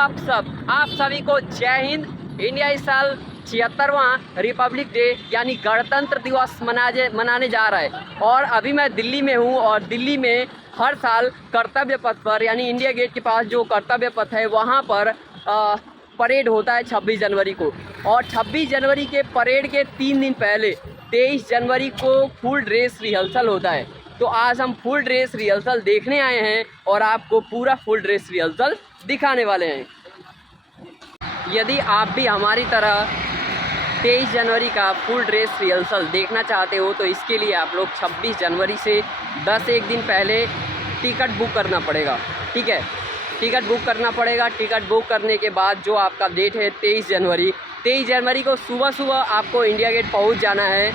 आप सभी को जय हिंद। इंडिया इस साल 76वां रिपब्लिक डे यानी गणतंत्र दिवस मनाने जा रहा है। और अभी मैं दिल्ली में हूँ और दिल्ली में हर साल कर्तव्य पथ पर यानी इंडिया गेट के पास जो कर्तव्य पथ है वहाँ पर परेड होता है 26 जनवरी को। और 26 जनवरी के परेड के 3 दिन पहले 23 जनवरी को फुल ड्रेस रिहर्सल होता है। तो आज हम फुल ड्रेस रिहर्सल देखने आए हैं और आपको पूरा फुल ड्रेस रिहर्सल दिखाने वाले हैं। यदि आप भी हमारी तरह 23 जनवरी का फुल ड्रेस रिहर्सल देखना चाहते हो तो इसके लिए आप लोग 26 जनवरी से 1 दिन पहले टिकट बुक करना पड़ेगा। ठीक है, टिकट बुक करना पड़ेगा। टिकट बुक करने के बाद जो आपका डेट है 23 जनवरी को सुबह आपको इंडिया गेट पहुंच जाना है।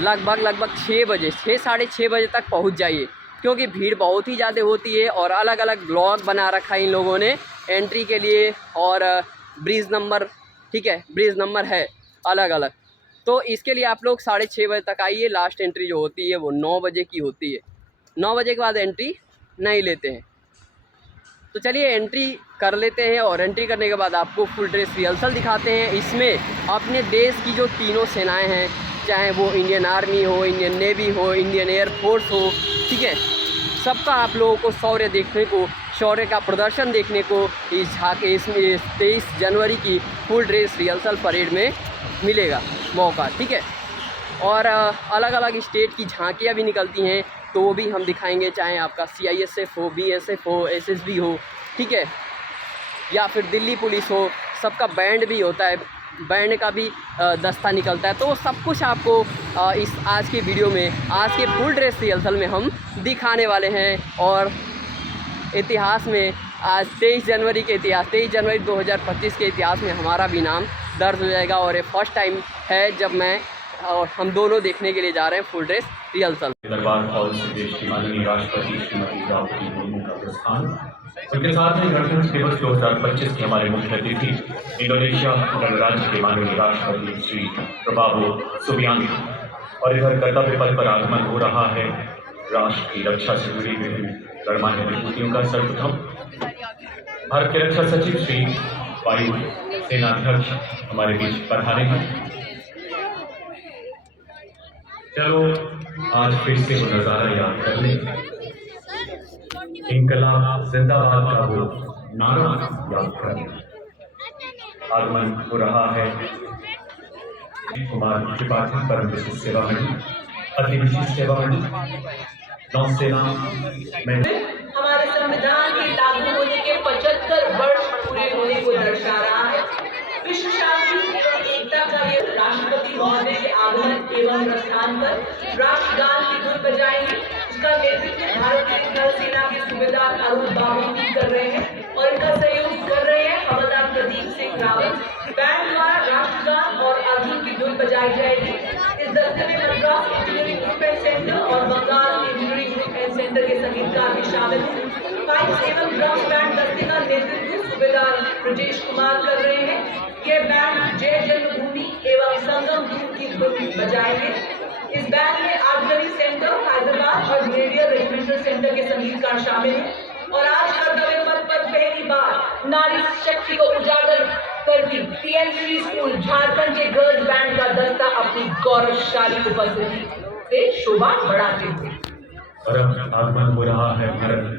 लगभग 6 बजे, 6-6:30 बजे तक पहुंच जाइए, क्योंकि भीड़ बहुत ही ज़्यादा होती है। और अलग अलग ब्लॉक बना रखा है इन लोगों ने एंट्री के लिए। और ब्रिज नंबर, ठीक है, ब्रिज नंबर है अलग अलग। तो इसके लिए आप लोग 6:30 बजे तक आइए। लास्ट एंट्री जो होती है वो 9 बजे की होती है। 9 बजे के बाद एंट्री नहीं लेते हैं। तो चलिए एंट्री कर लेते हैं और एंट्री करने के बाद आपको फुल ड्रेस रिहर्सल दिखाते हैं। इसमें अपने देश की जो तीनों सेनाएं हैं, चाहे वो इंडियन आर्मी हो, इंडियन नेवी हो, इंडियन एयरफोर्स हो, ठीक है, सबका आप लोगों को शौर्य देखने को, शौर्य का प्रदर्शन देखने को इस झांके इसमें 23 जनवरी की फुल ड्रेस रिहर्सल परेड में मिलेगा मौका। ठीक है, और अलग अलग स्टेट की झांकियाँ भी निकलती हैं तो वो भी हम दिखाएंगे, चाहे आपका CISF हो, BSF हो, SSB हो, ठीक है, या फिर दिल्ली पुलिस हो, सबका बैंड भी होता है, बैंड का भी दस्ता निकलता है। तो सब कुछ आपको इस आज की वीडियो में, आज के फुल ड्रेस रिहर्सल में हम दिखाने वाले हैं। और इतिहास में आज 23 जनवरी के इतिहास, 23 जनवरी 2025 के इतिहास में हमारा भी नाम दर्ज हो जाएगा। और ये फर्स्ट टाइम है जब मैं और हम दोनों देखने के लिए जा रहे हैं फुल ड्रेस रिहर्सल। दरबार हॉल से देश की माननीय राष्ट्रपति श्रीमती द्रौपदी मुर्मू का प्रस्थान, उनके साथ ही गणतंत्र दिवस 2025 के हमारे मुख्य अतिथि इंडोनेशिया गणराज्य के माननीय राष्ट्रपति श्री प्रभावो सुबियांतो। और इधर कर्तव्य पथ पर आगमन हो रहा है राष्ट्र की रक्षा से जुड़ी विभिन्न गणमान्य विभूतियों का। सर्वप्रथम भारत के रक्षा सचिव श्री वायु सेनाध्यक्ष हमारे बीच पधारे हैं। चलो आज फिर से वो नजारा याद कर लें, इनकलाब जिंदाबाद का वो नारा याद कर लें। आगमन हो रहा है कुमार त्रिपाठी परम विशिष्ट सेवा मंडल, अति विशिष्ट सेवा मंडल, नौसेना में हमारे संविधान के लागू होने के 75 वर्ष पूरे होने को दर्शा रहा है। विश्व शांति एवं एकता का ये राष्ट्रपति महोदय के आगमन एवं प्रस्थान पर राष्ट्रगान की धुन बजाएंगे। इसका नेतृत्व भारतीय थल सेना के सूबेदार अरुण बाबू भी कर रहे हैं और इनका सहयोग कर रहे हैं हवलदार प्रदीप सिंह रावत। बैंड द्वारा राष्ट्रगान और अर्जुन की धुन बजाई जाएगी। इस दस्ते में Madras engineering group and centre और Bengal engineering group and centre के संगीतकार भी शामिल हैं। पाइप्स एवं ड्रम बैंड दस्ते का नेतृत्व सूबेदार ब्रजेश कुमार कर रहे हैं। ये बैंड जय जन्मभूमि एवं संगम दूत की धुन बजाएंगे। इस बैंड में आर्टिलरी सेंटर हैदराबाद और ग्रेडियर रेजिमेंटल सेंटर के संगीतकार शामिल हैं। और आज कर्तव्य पथ पर पहली बार नारी शक्ति को उजागर करती TN3 स्कूल झारखंड के गर्ल्स बैंड का दस्ता अपनी गौरवशाली उपस्थिति से शोभा बढ़ाते हुए। और अब आगमन हो रहा है भारत।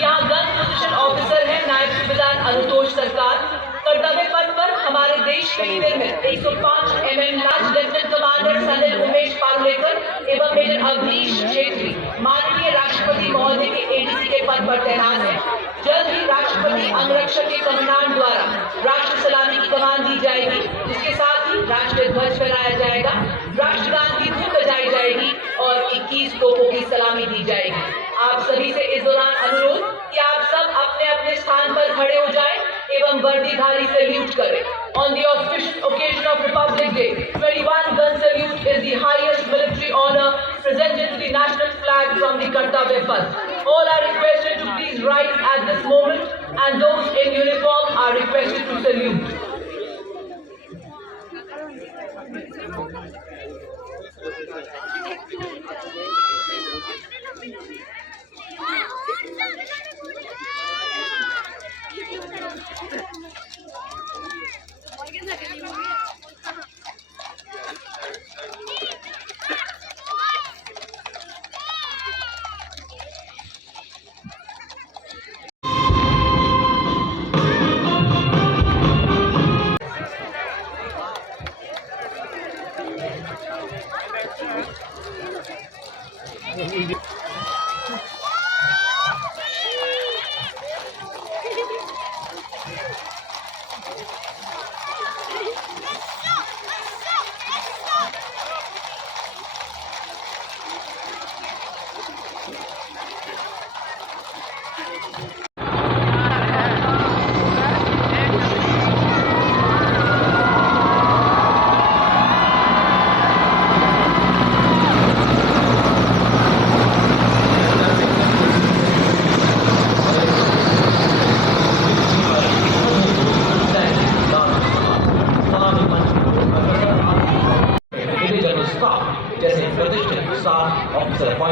यहाँ गन पोजीशन ऑफिसर है नायब सूबेदार अनुतोष सरकार। कर्तव्य पथ पर हमारे देश के लिए 105 mm large lieutenant commander Sanil Umesh Parulekar एवं मेजर अवनीश छेत्री माननीय राष्ट्रपति महोदय के ADC के पद पर तैनात है। जल्द ही राष्ट्रपति अंगरक्षक के कमांड द्वारा राष्ट्र सलामी की कमान दी जाएगी, जिसके साथ ही राष्ट्रीय ध्वज फहराया जाएगा, राष्ट्रगान की धुन बजाई जाएगी और 21 तोपों की सलामी दी जाएगी। आप सभी से इस दौरान अनुरोध कि आप सब अपने अपने स्थान पर खड़े हो जाएं एवं वर्दीधारी सैल्यूट करें। On the occasion of Republic Day, 21 gun salute is the highest military honor presented to the national flag from the Kartavya Path. All are requested to please rise at this moment, and those in uniform are requested to salute.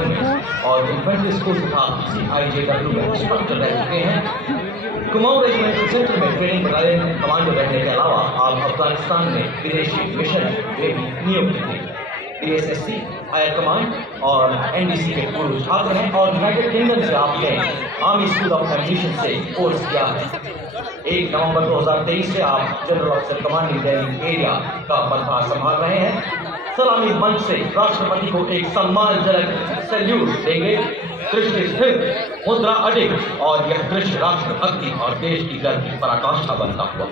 Regiment और infantry school तथा CIJW में instructor रह चुके हैं। Kumaon regimental centre में training battalion commando रहने के अलावा आप अफगानिस्तान में विदेशी मिशन में भी नियुक्त थे। DSSC, हायर कमांड और NDC के पूर्व छात्र हैं और यूनाइटेड किंगडम से आपने आर्मी स्कूल ऑफ एम्बिशन से कोर्स किया है। 1 नवंबर 2023 से आप जनरल ऑफिसर कमांडिंग दैनिक एरिया का पदभार संभाल रहे हैं। सलामी मंच से राष्ट्रपति को एक सम्मानजनक सैल्यूट देंगे। दृष्टि स्थिर, मुद्रा अडिग और यह दृश्य राष्ट्रभक्ति और देश की गर्व की पराकाष्ठा बनता हुआ।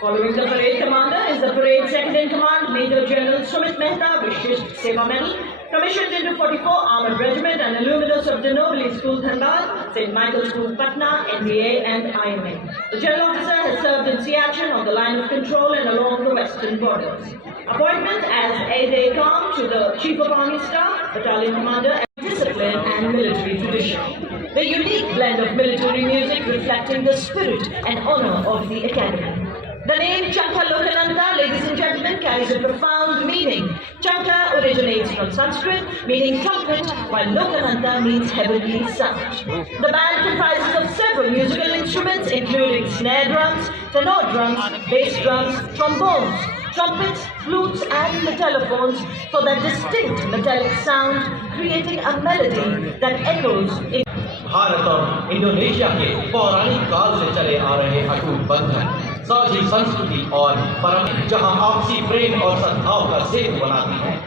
Following the parade commander is the parade second in command, Major General Sumit Mehta, Vishisht Seva Medal, commissioned into 44 Armored Regiment and alumnus of the Nobili School, Dhanbad, St. Michael's School, Patna, NDA and IMA. The General Officer has served in sea action on the line of control and along the western borders. Appointment as aide-de-camp to the Chief of Army Staff, Battalion Commander, and Discipline and Military Tradition. The unique blend of military music reflecting the spirit and honor of the Academy. The name Chanka Lokananta, ladies and gentlemen, carries a profound meaning. Chanka originates from Sanskrit, meaning trumpet, while Lokananta means heavenly sound. The band comprises of several musical instruments, including snare drums, tenor drums, bass drums, trombones, trumpets, flutes, and metallophones for that distinct metallic sound, creating a melody that echoes in Bharat और Indonesia के पौराणिक काल से चले आ रहे अटूट बंधन, साझी संस्कृति और परंपरा जहां आपसी प्रेम और सद्भाव का सेतु बनाती है।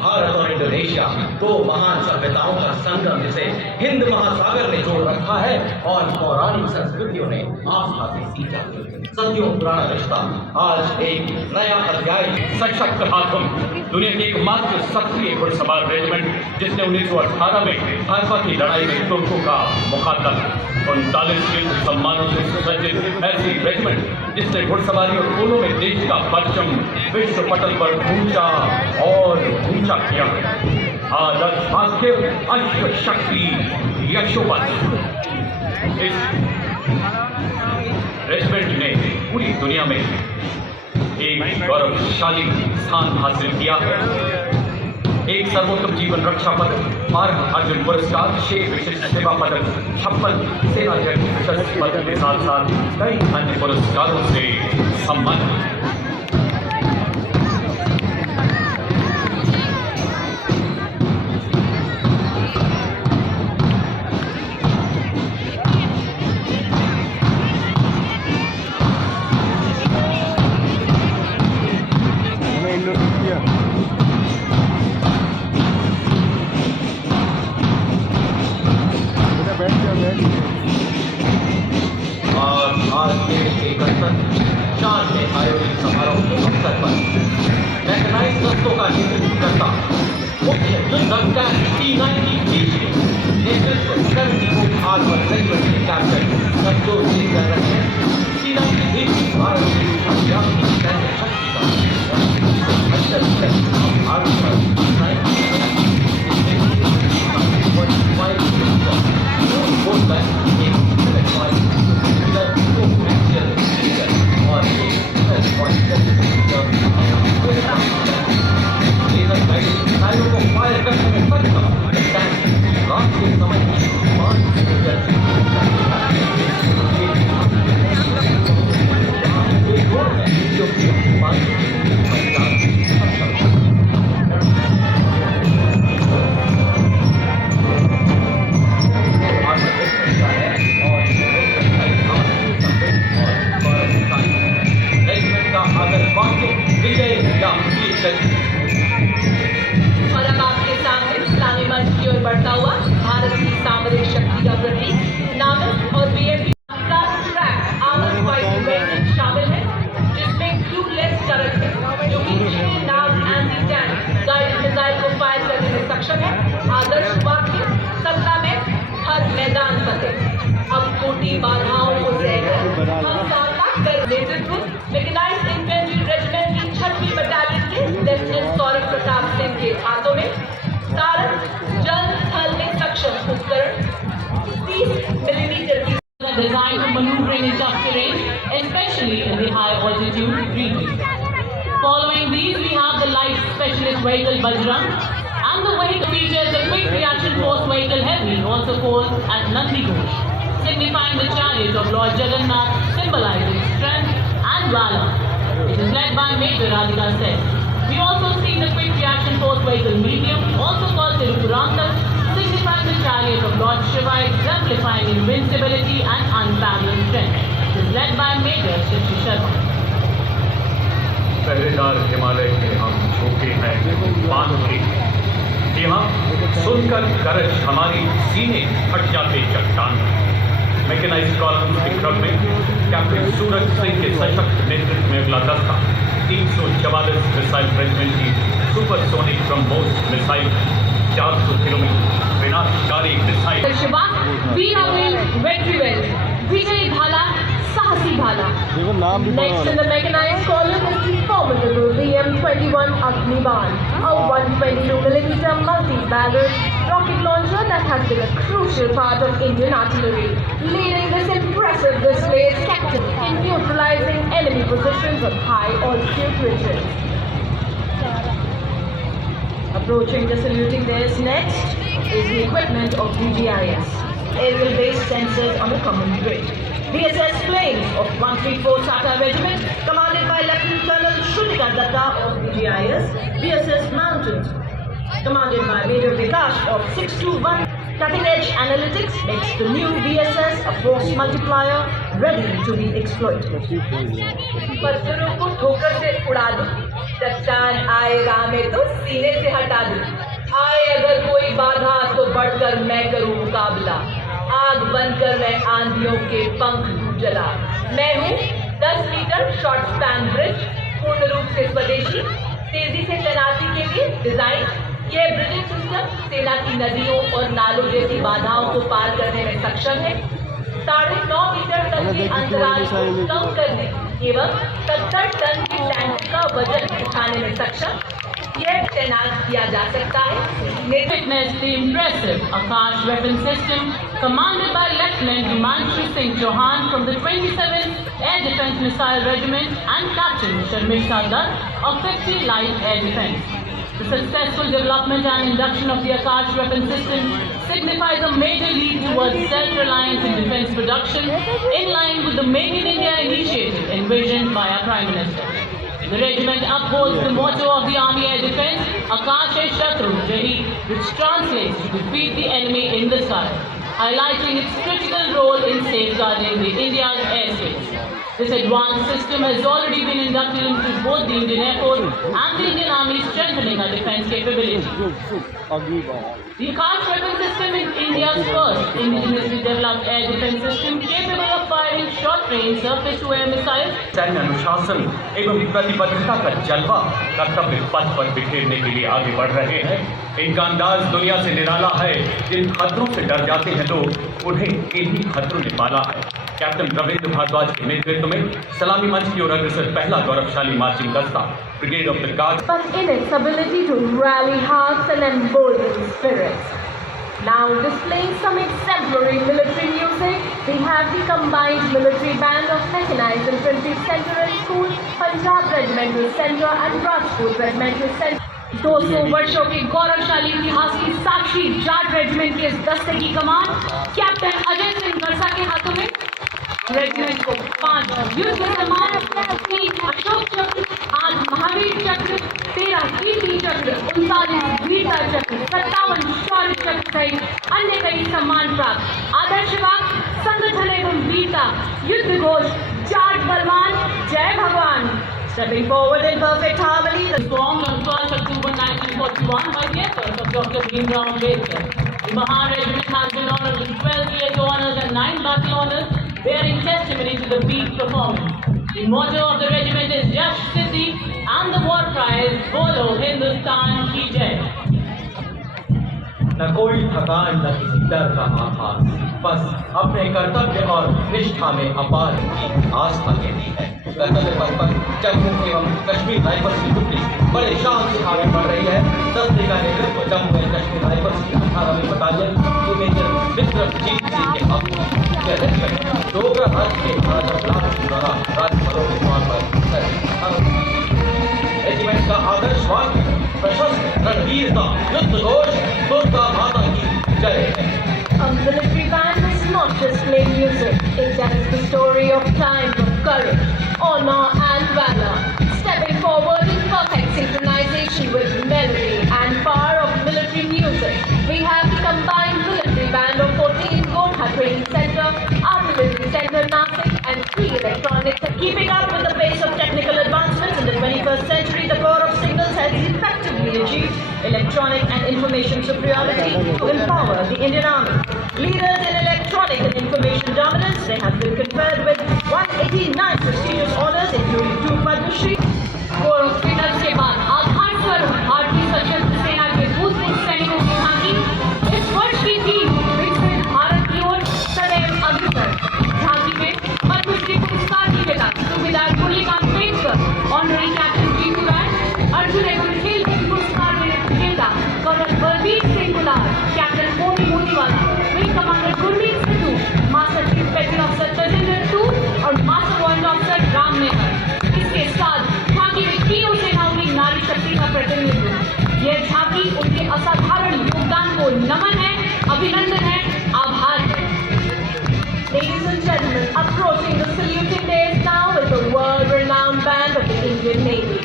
भारत और इंडोनेशिया 2 महान सभ्यताओं का संगम जिसे हिंद महासागर ने जोड़ रखा है और पौराणिक संस्कृतियों ने आस्था से सींचा। सदियों पुराना रिश्ता आज एक नया अध्याय। सशक्त हाथम दुनिया की एकमात्र सक्रिय घुड़सवार रेजिमेंट जिसने 1918 में भाजपा की लड़ाई में तुर्कों का मुकाबला 39 सम्मानों से सुसज्जित ऐसी रेजिमेंट जिसने घुड़सवारी और पोलो में देश का परचम विश्व पटल पर ऊंचा और ऊंचा किया। आदर्श भाग्य, अश्व शक्ति, यशोवंश। इस रेजिमेंट ने पूरी दुनिया में एक गौरवशाली स्थान हासिल किया है। एक सर्वोत्तम जीवन रक्षा पदक, 12 अर्जुन पुरस्कार, 6 विशिष्ट सेवा पदक, 56 सेना जंग प्रशस्ति पदक के साथ साथ कई अन्य पुरस्कारों से सम्मानित। और आज देश के गणतंत्र शान में आयोजित समारोह के अवसर पर मैकेनाइज्ड दस्तों का नेतृत्व करता मुख्य युद्ध T-90 नेतृत्व करने आर्मर रेजिमेंट के कैप्टन संतोष सिंह कर रहे हैं। T-90 भारत की सर्वव्यापी सैन्य शक्ति और अब आपके सामने इस्लामी मंच की ओर बढ़ता हुआ भारत की सामरिक शक्ति का प्रतीक नामक और BMP का ट्रैक आर्मर्ड फाइटिंग वेहिकल शामिल है, जिसमें क्रूलेस टर्रेट है जो कि 6 नाव एंटी टैंक गाइडेड मिसाइल को फायर करने में सक्षम है। आदर्श वाक्य 17 में हर मैदान फतेह। अब कोटि बाधाओं को सहकर हम सार्थक कर नेतृत्व मैकेनाइज्ड इन्फेंट्री रेजिमेंट की 6वीं बटालियन के लेफ्टिनेंट सौरभ प्रताप सिंह के हाथों में सारंग जल थल में सक्षम उपकरण 30 मिलीमीटर की designed for maneuvering in tough terrain, especially in the high altitude regions. Following these, we have the light specialist vehicle Bajrang, and the vehicle features the quick reaction force vehicle Heavy, also called as Nandi Ghosh, signifying the chariot of Lord Jagannath, symbolizing strength and valor. It is led by Major Radhika Sen. We also see the quick reaction force vehicle Medium, also called Tirupurantar, signifying the chariot of Lord Shiva, exemplifying invincibility and unparalleled strength. It is led by Major Shishi Sharma. पहरेदार हिमालय के हम झोंके हैं बांध के कि हम सुनकर गरज हमारी सीने फट जाते चट्टान। मैकेनाइज्ड कॉलम्स के क्रम में कैप्टन सूरज सिंह के सशक्त नेतृत्व में अगला दस्ता 344 मिसाइल रेजिमेंट की सुपरसोनिक ब्रह्मोस मिसाइल 400 किलोमीटर विनाशकारी मिसाइल शिवांग वीरावीर वेट्रीवेल विजय भाला साहसी भाला। Next in the mechanized column is the formidable VM-21 Agniban, a 122mm multi-barrel rocket launcher that has been a crucial part of Indian artillery, leading this impressive display as captain in neutralizing enemy positions on high altitude ridges. Approaching the saluting base next is the equipment of DGIS, aerial-based sensors on a common grid. VSS planes of 134 Tata Regiment, commanded by Lieutenant Colonel Shrutika Datta of DGIS, VSS Mountains, commanded by Major Vikas of 621. Cutting-edge analytics makes the new VSS a force multiplier ready to be exploited. पत्थरों को ठोकर से उड़ा दो, चट्टान आए राह में तो सीने से हटा दो। आए अगर कोई बाधा तो बढ़कर मैं करूं मुकाबला, आग बनकर मैं आंधियों के पंख जला। मैं हूँ 10 मीटर शॉर्ट स्पैन ब्रिज, पूर्ण रूप से स्वदेशी, तेजी से तैनाती के लिए डिजाइन। यह ब्रिजिंग सिस्टम सेना की नदियों और नालों जैसी बाधाओं को पार करने में सक्षम है। 9.5 मीटर तक के अंतराल को कम करने एवं 70 टन की टैंक का वजन उठाने में सक्षम यह तैनात किया जा सकता है। Witness the impressive Akash weapon system commanded by Lieutenant Himanshu Singh Chauhan from the 27th Air Defence Missile Regiment and Captain Sharmishta Dutt of 50 Light Air Defence. The successful development and induction of the Akash weapon system signifies a major leap towards self-reliance in defence production in line with the Make in India initiative envisioned by our Prime Minister. The regiment upholds the motto of the Army Air Defence, Akash hai Shatru Jahi, which translates to defeat the enemy in the sky, highlighting its critical role in safeguarding the India's airspace. This advanced system has already been inducted into both the Indian Air Force and the Indian Army, strengthening our defence capability. The Akash weapon system is India's first indigenously developed air defence system capable of firing short-range surface-to-air missiles. सैन्य अनुशासन एवं प्रतिबद्धता का जलवा कर्तव्य पथ पर बिखेरने के लिए आगे बढ़ रहे हैं। इनका अंदाज दुनिया से निराला है। जिन खतरों से डर जाते हैं लोग, उन्हें इन्हीं खतरों ने पाला है। कैप्टन रविंद्र भारद्वाज के नेतृत्व में सलामी मंच की ओर अग्रसर पहला गौरवशाली मार्चिंग दस्ता brigade of the guard, but in its ability to rally hearts and embolden spirits. Now displaying some exemplary military music, we have the combined military band of Mechanized Infantry Center and School, Punjab Regimental Center and Rajput Regimental Center. 200 वर्षों के गौरवशाली इतिहास की साक्षी Jat regiment के इस दस्ते की कमान captain Ajay Singh बरसा के हाथों में। रेजिमेंट को 5 युद्ध सम्मान, 3 अशोक चक्र, 8 महावीर चक्र, 13 कीर्ति चक्र, 39 वीरता चक्र, 57 शौर्य चक्र सहित अन्य कई सम्मान प्राप्त। आदर्शवाद, संगठन एवं वीरता, युद्ध घोष, जाट बलवान, जय भगवान। Stepping forward in perfect harmony, Formed on 12 October 1941 by the efforts of Dr. Bhimrao Ambedkar. The Mahan Regiment has been honored with 12 EHO honors and 9 battle honors, bearing testimony to the peak performance. The motto of the regiment is Yash Siddhi and the war cry is Bolo Hindustan Ki Jai. न कोई थकान न किसी डर का आभास, बस अपने कर्तव्य और निष्ठा में अपार की आस्था कहती है। कर्तव्य पथ पर जम्मू एवं कश्मीर राइफल्स की टुकड़ी बड़े शान से आगे बढ़ रही है। दस्ते का नेतृत्व जम्मू एंड कश्मीर राइफल्स की 18वीं बटालियन के मेजर विक्रमजीत सिंह के हाथों। यह रेजिमेंट डोगरा राज्य के 12 के दौरान राज्यपालों के तौर पर the story of times of courage, honor and valor, stepping forward in perfect synchronization with melody and power of military music. We have the combined military band of 14 Gorkha Training Center, Artillery Center Nasik and 3 electronics. Keeping up with the pace of technical advancements in the 21st century, the Corps of Signals has effectively achieved electronic and information superiority to empower the Indian Army. Leaders in electronic and information dominance, they have been conferred with 189 prestigious honors, including 2 Padma Shri. Core of signals के बाद आधार पर भारतीय सशस्त्र सेना के भूतपूर्व सैनिकों की झांकी। इस वर्ष की थीम विकसित भारत की ओर सदैव अग्रसर। झांकी में पद्मश्री पुरस्कार की विजेता सूबेदार मुरलीकांत पेशकर, ऑनररी कैप्टन जीतू राय, अर्जुन एवं खेल रत्न पुरस्कार विजेता colonel Balbir Singh Gulal, captain Moni Motiwala, wing commander Gurmeet Sidhu, master chief petrol officer Tajinder Toor और master warrant officer Ram Nehar. इसके साथ झांकी में तीनों सेनाओं की नारी शक्ति का प्रतिनिधित्व। यह झांकी उनके असाधारण योगदान को नमन है, अभिनंदन है, आभार है। Ladies and gentlemen, approaching the saluting dais now is the world-renowned band of the Indian Navy,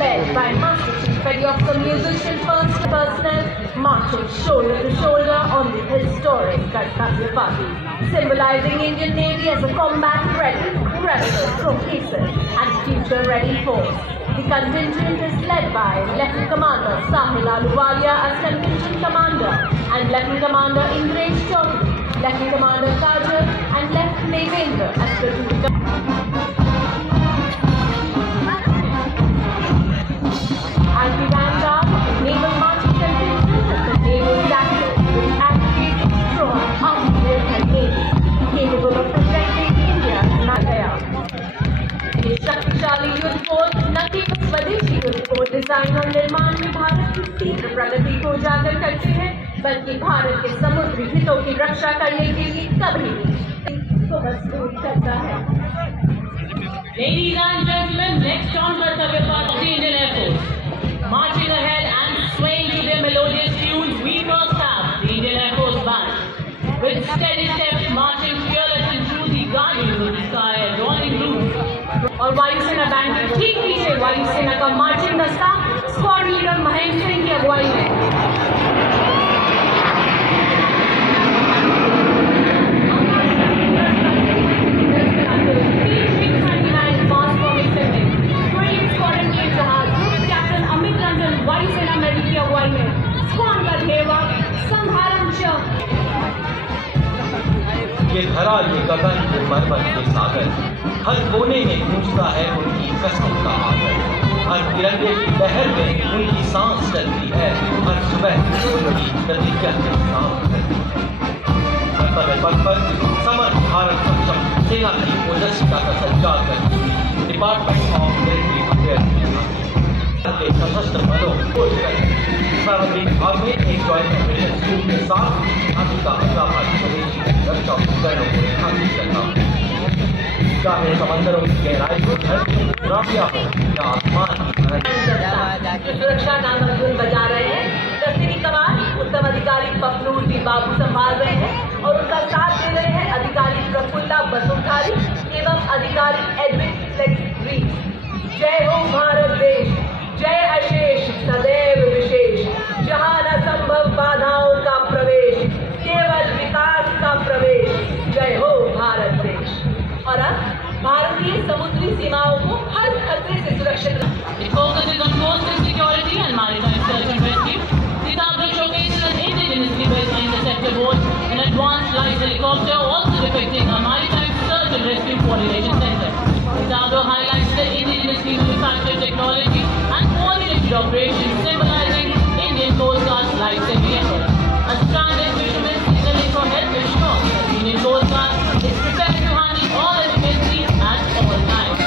led by Master Chief Petty Officer Musician First Personnel, marching shoulder to shoulder on the historic Kartavya Pati, symbolizing Indian Navy as a combat-ready, restless, cohesive and future-ready force. The contingent is led by Lieutenant Commander Sahil Ahluwalia as Contingent Commander and Lieutenant Commander Indresh Chaudhary, Lieutenant Commander Kajal and Lieutenant Devendra as Platoon and the vanguard of the Naval Marching Contingent as the Naval Tactics, which advocates strong, American Navy, capable of protecting India's Nagaya. ये शक्तिशाली युद्ध पोत न केवल स्वदेशी युद्ध पोत design और निर्माण में भारत की तीव्र प्रगति को उजागर करते हैं, बल्कि भारत के समुद्री हितों की रक्षा करने के लिए कभी भी मजबूत करता है। Ladies and gentlemen, next on Kartavya Path of the Indian Air Force, marching ahead and swaying to their melodious tunes, we first have the Indian Air Force Band, with steady steps marching fearless and true, the guardians of the sky, adorning blue. और वायुसेना band के ठीक पीछे वायुसेना का marching दस्ता squad leader Mahendra Singh की अगुवाई में। कैप्टन अमित रंजन वायुसेना मेडल की अगुवाई में स्क्वाड का ध्येय संधारण चक्र। ये धरा ये गगन ये पर्वत ये सागर, हर कोने में गूंजता है उनकी कसम का आदर। हर तिरंगे की लहर में उनकी सांस चलती है, हर सुबह उनकी प्रतिज्ञा के साथ करती है। कर्तव्य पथ पर समर्थ भारत सक्षम सेना की ओजस्विता का संचार करती हुई डिपार्टमेंट ऑफ मिलिट्री अफेयर्स के सशस्त्र बलों को प्रारंभिक भाग में एक जॉइंट ऑपरेशन ग्रुप के साथ झांकी का अगला भाग स्वदेशी रक्षा उपकरणों को रेखांकित करना, चाहे समंदरों की गहराई को राफिया हो या आसमान की सुरक्षा नामक धुन बजा रहे हैं। दस्तगिरी कमान उत्तम अधिकारी पपलूर डी बाबू संभाल रहे हैं और उनका साथ दे रहे हैं अधिकारी प्रफुल्ला बसुधारी एवं अधिकारी एडविन फ्लेक्स रीड। जय हो भारत देश, जय अशेष सदैव विशेष, जहां न संभव बाधाओं का प्रवेश, केवल विकास का प्रवेश। जय हो भारत देश। और अब भारतीय समुद्री सीमाओं को हर खतरे से सुरक्षित It focuses on coastal security and maritime search and rescue. This outdoor showcases an indigenously built interceptor boat, an advanced light helicopter, also depicting a maritime search and rescue coordination center. This outdoor highlights the indigenously manufactured technology and coordinated operations, symbolizing Indian Coast Guard's life-saving efforts. A stranded fisherman signaling for help is sure that the Indian Coast Guard is prepared to handle all emergencies at all times.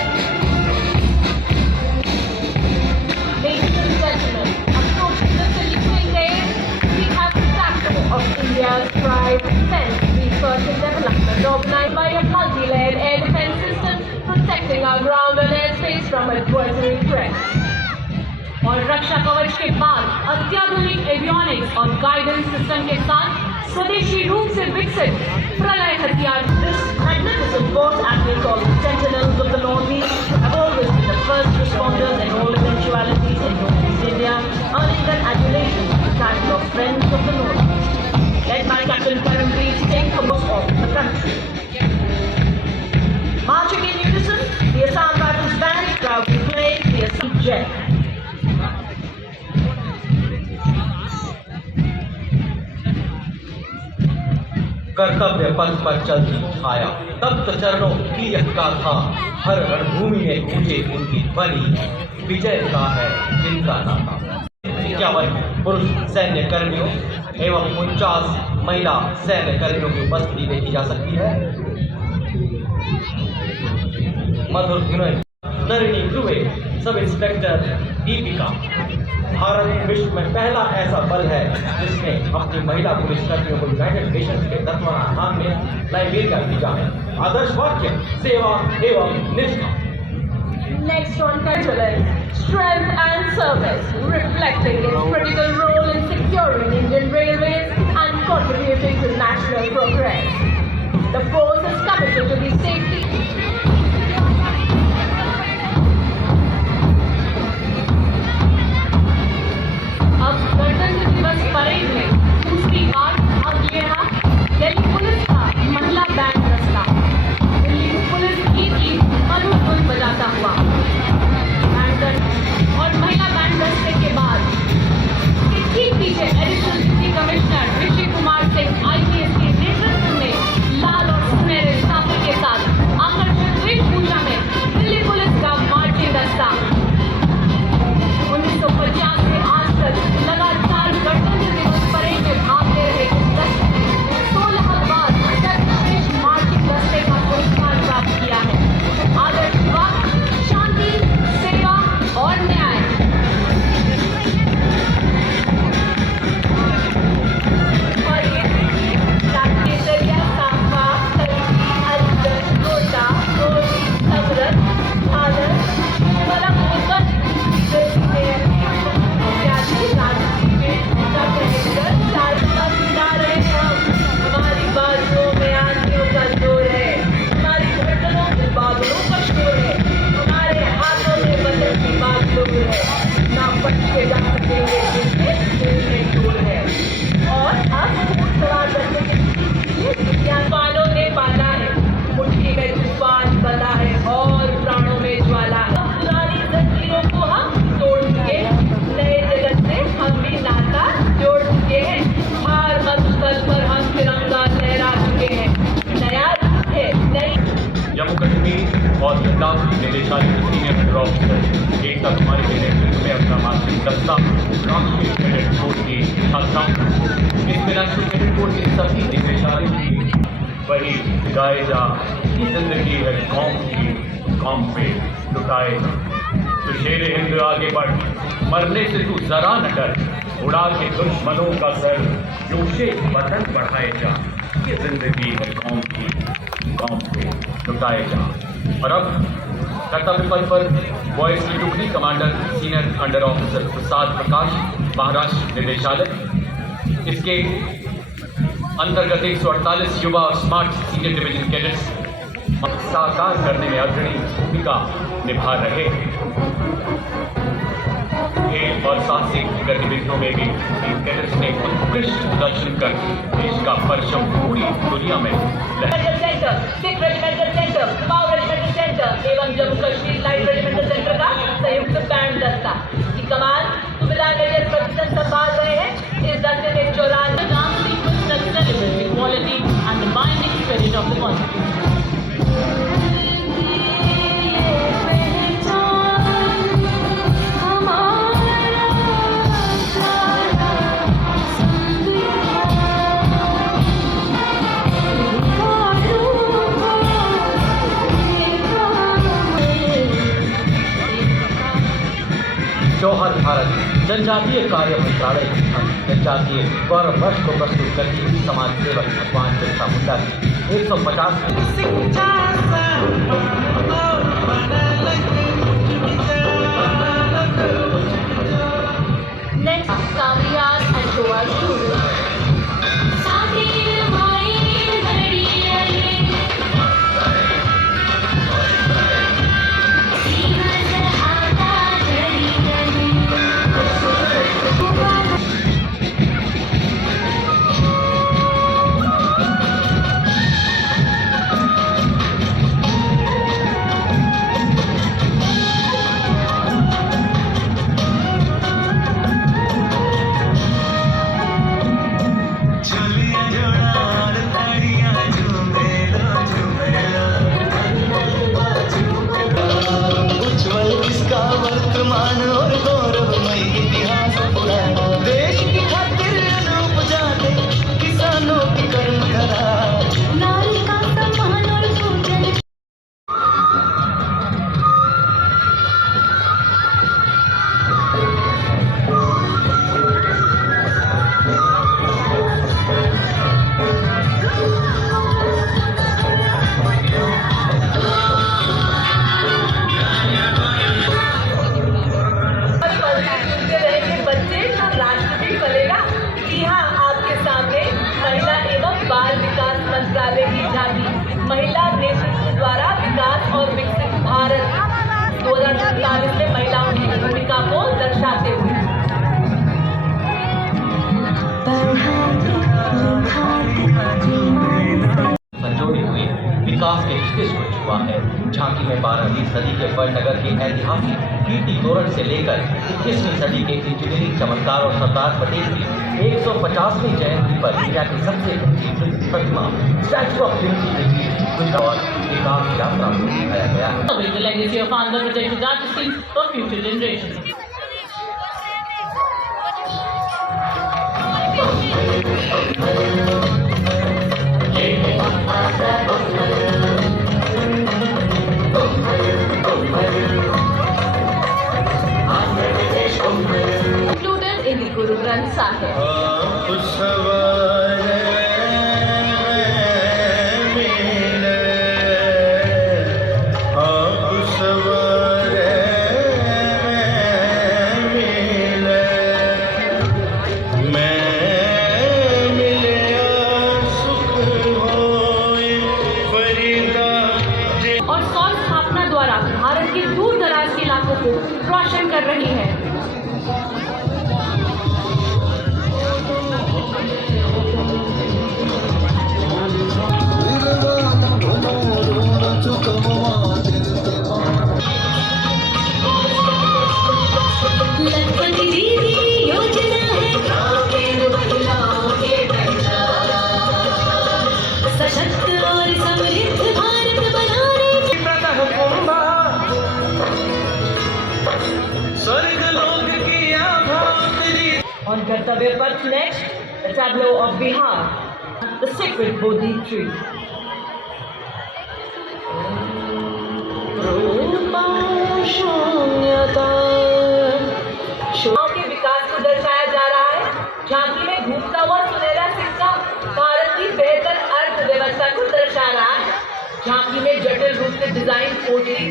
Ladies and gentlemen, approaching the saluting dais, we have the capital of India's pride, Defence Research and Development, organized by a multi-layered air defense system protecting our ground and airspace from adversary threats. और रक्षा कवच के बाद अत्याधुनिक avionics और guidance system के साथ स्वदेशी रूप से विकसित प्रलय हथियार। This magnificent force acting called Sentinels of the Northeast have always been the first responders in all eventualities in Northeast India, earning their adulation with the title of Friends of the Northeast. Led by Captain Karampreet Singh from of the country. Marching in unison, the Assam Rifles Band proudly played the Assam Jet. कर्तव्य पथ पर चलती छाया, तप्त चरणों की यह गाथा, हर रणभूमि में गूंजे उनकी ध्वनि, विजय का है जिनका नाता। 51 पुरुष सैन्य कर्मियों एवं 49 महिला सैन्य कर्मियों की उपस्थिति देखी जा सकती है। मधुर धुनई नरिनी ध्रुवे, सब इंस्पेक्टर दीपिका। भारत विश्व में पहला ऐसा बल है जिसने अपनी महिला पुलिसकर्मियों को यूनाइटेड नेशंस के तत्वावधान में लाइबेरिया भेजा है। आदर्श वाक्य सेवा एवं निष्ठा। Next on Kajala's strength and service, reflecting its critical role in securing Indian railways and contributing to national progress. The force is committed to the safety. अब गणतंत्र दिवस परेड में दूसरी बार भाग ले रहा दिल्ली पुलिस का महिला बैंड दस्ता। दिल्ली पुलिस गीत की मधुर धुन बजाता हुआ और महिला बैंड दस्ते के बाद ठीक पीछे additional deputy commissioner Rishi Kumar Singh IPS के नेतृत्व में लाल और सुनहरे साफे के साथ आकर्षक वेशभूषा में दिल्ली पुलिस का मार्चिंग दस्ता 1950 से आज तक लगातार गणतंत्र दिवस परेड में भाग ले रहे इस दस्ते ने 16 बार सर्वश्रेष्ठ मार्चिंग दस्ते का पुरस्कार प्राप्त किया है। आदर्श वाक्य शांति, सेवा और न्याय। और ये केसरिया, सांबा, सलगी, अलगन, कोटा, गोली, समरथ, झालर, बलम मुद्दत, हमारी बाजुओं में आंधियों का जोर है, हमारी धड़कनों में बादलों का शोर है, हमारे हाथों में बदल की बागडोर है, ना पट के जा सकेंगे जिनके दिल में डोर है। और अब सवाल तूफानों ने बांधा है, मुट्ठी में तूफान बंधा है और प्राणों में ज्वाला है। पुरानी जंजीरों को हम तोड़ चुके हैं, नए जगत से हम भी नाता जोड़ चुके हैं। हर मस्तल पर हम तिरंगा लहरा चुके हैं। नया रूप है नई। जम्मू कश्मीर और लद्दाख की निदेशालय के सीनियर हेड ऑफिसर एकता कुमारी के नेतृत्व में अपना मार्चिंग दस्ता राष्ट्रीय कैडेट कोर की छात्राओं इसमें राष्ट्रीय कैडेट कोर के सभी निदेशालय की वही गाए जा कि जिंदगी है कौम की, कौम पे लुटाए तो शेर हिंद आगे बढ़, मरने से तू जरा न डर, उड़ा के दुश्मनों का सर, जोशे वतन बढ़ाए जा, ये जिंदगी है कौम की, कौम पे लुटाए जा। और अब कर्तव्य पथ पर बॉयज की टुकड़ी commander senior under officer Prasad Prakash, Maharashtra निदेशालय, इसके अंतर्गत 148 युवा और स्मार्ट सीनियर डिवीजन कैडेट्स साकार करने में अग्रणी भूमिका निभा रहे। खेल और साहसिक गतिविधियों में भी इन कैडेट्स ने उत्कृष्ट प्रदर्शन कर देश का परचम पूरी दुनिया में centre, Sikh regimental centre, Kumaon regimental centre एवं Jammu Kashmir light regimental centre का संयुक्त बैंड दस्ता की कमान सूबेदार मेजर प्रतिशत संभाल रहे हैं। इस दस्ते में 94 dance sequence that celebrates equality and the binding spirit of the Constitution. जौहर भारत जनजातीय कार्य मंत्रालय की जनजातीय गौरव वर्ष को प्रस्तुत करती हुई समाज सेवक भगवान बिरसा मुंडा की 150 हो चुका है। झांकी में 12वीं सदी के वरनगर के ऐतिहासिक कीर्ति तोरण से लेकर 21वीं सदी के इंजीनियरिंग चमत्कार और सरदार पटेल की 150वीं जयंती पर इंडिया की सबसे ऊंची प्रतिमा स्टैच्यू ऑफ यूनिटी और विकास यात्रा को दिखाया गया है। With the legacy of Andhra Pradesh's artisans for future generations. Included in the Guru Granth Sahib. और सौर स्थापना द्वारा भारत के दूर दराज के इलाकों को रोशन कर रही है। सशक्त और समृद्ध भारत बनाने On Kartavya Path next, the tableau of Bihar, the sacred Bodhi tree. गाँव के विकास को दर्शाया जा रहा है। झांकी में घूमता हुआ सुनहरा सिक्का भारत की बेहतर अर्थव्यवस्था को दर्शा रहा है। झांकी में जटिल रूप से डिजाइन पोटली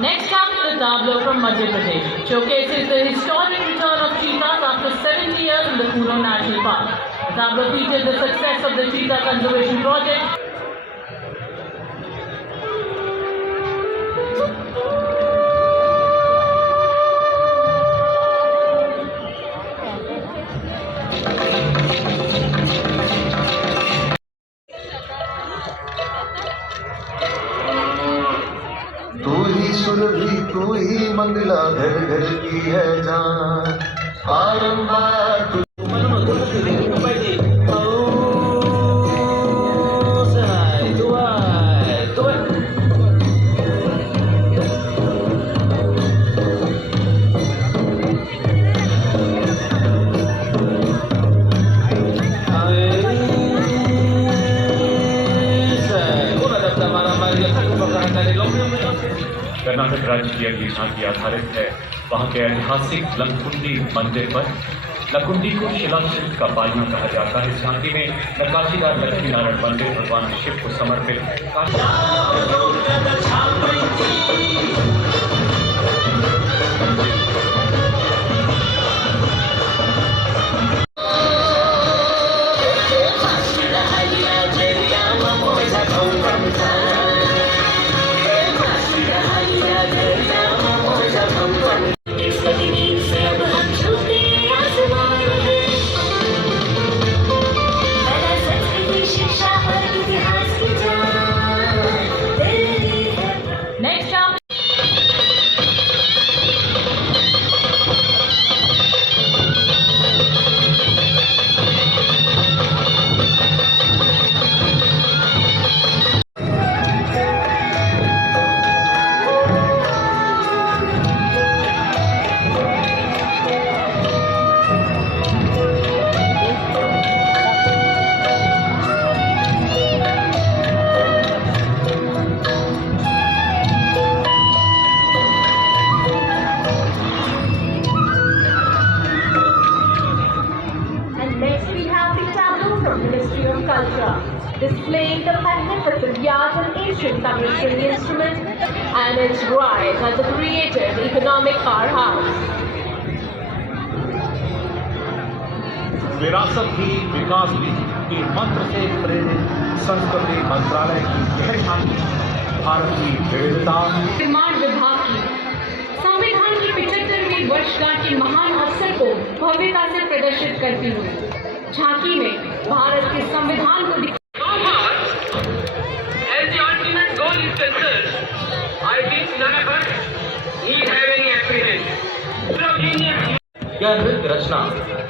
Next up, the tableau from Madhya Pradesh showcases the historic return of cheetahs after 70 years in the Kuno National Park. The tableau features the success of the cheetah conservation project. तू ही सुरभि तू ही मंगला घर घर की है जान बारंबार तू कर्नाटक राज्य की अगली झांकी आधारित है वहाँ के ऐतिहासिक लकुंडी मंदिर पर। लकुंडी को शिलाशिल्प का पालना कहा जाता है। इस झांकी में नक्काशीदार लक्ष्मी नारायण मंदिर भगवान शिव को समर्पित Next up, displaying the magnificent yards and ancient Tamil string instruments and its rise as a creative economic powerhouse. विरासत भी विकास भी के मंत्र से प्रेरित संस्कृति मंत्रालय की यह शांति भारत की विविधता निर्माण विभाग की संविधान की 75वीं वर्षगांठ के महान अवसर को भव्यता से प्रदर्शित करती हुई झांकी में भारत के संविधान को यह नृत्य रचना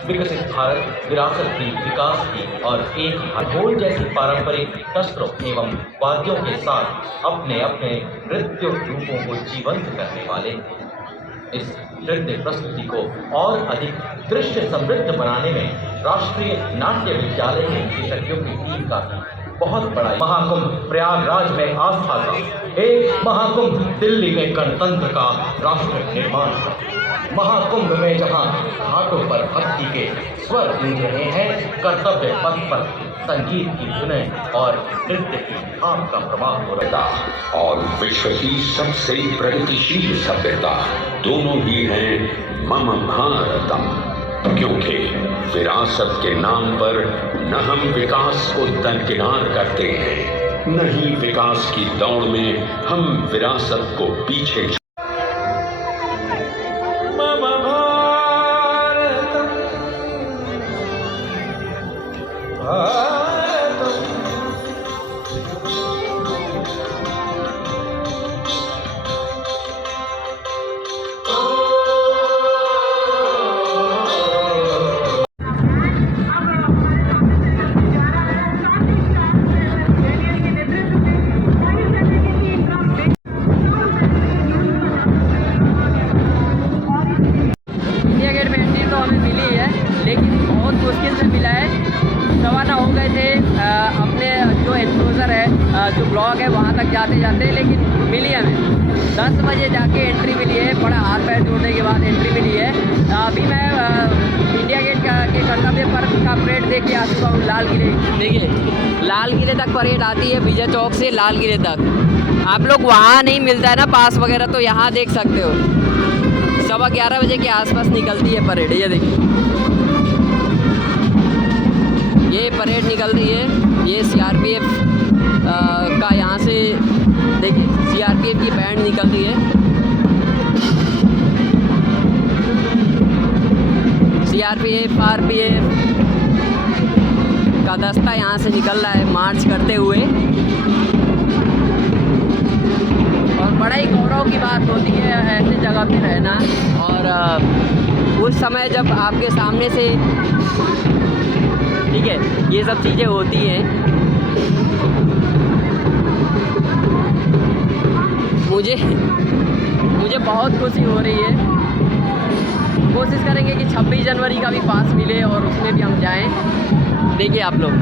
विकसित भारत, विरासत की, विकास की और एक ढोल जैसी पारंपरिक शस्त्रों एवं वाद्यों के साथ अपने अपने नृत्य रूपों को जीवंत करने वाले इस नृत्य प्रस्तुति को और अधिक दृश्य समृद्ध बनाने में राष्ट्रीय नाट्य विद्यालय के विशेषज्ञों की टीम का बहुत बड़ा महाकुंभ प्रयागराज में आस्था का, एक महाकुंभ दिल्ली में गणतंत्र का राष्ट्र निर्माण का, महाकुंभ में जहां घाटों पर भक्ति के स्वर गूंज रहे हैं, कर्तव्य पथ पर संगीत की धुनें और नृत्य की भाव का प्रवाह हो रहा है। और विश्व की सबसे प्रगतिशील सभ्यता दोनों ही हैं मम भारतम, क्योंकि विरासत के नाम पर न हम विकास को दरकिनार करते हैं, न ही विकास की दौड़ में हम विरासत को पीछे जो ब्लॉक है वहाँ तक जाते जाते, लेकिन मिली हमें 10 बजे जाके एंट्री मिली है। बड़ा हाथ पैर जोड़ने के बाद एंट्री मिली है। अभी मैं इंडिया गेट के कर्तव्य पर्व का परेड देख के आ चुका हूँ। लाल किले, देखिए लाल किले तक परेड आती है, विजय चौक से लाल किले तक। आप लोग वहाँ नहीं मिलता है ना पास वगैरह, तो यहाँ देख सकते हो 11:15 बजे के आसपास निकलती है परेड। ये देखिए ये परेड निकल रही है। ये CRPF का यहाँ से देखिए CRPF की बैंड निकल रही है। CRPF RPF का दस्ता यहाँ से निकल रहा है मार्च करते हुए। और बड़ा ही गौरव की बात होती है ऐसे जगह पे रहना। और उस समय जब आपके सामने से, ठीक है, ये सब चीज़ें होती हैं, मुझे बहुत खुशी हो रही है। कोशिश करेंगे कि 26 जनवरी का भी पास मिले और उसमें भी हम जाएं। देखिए आप लोग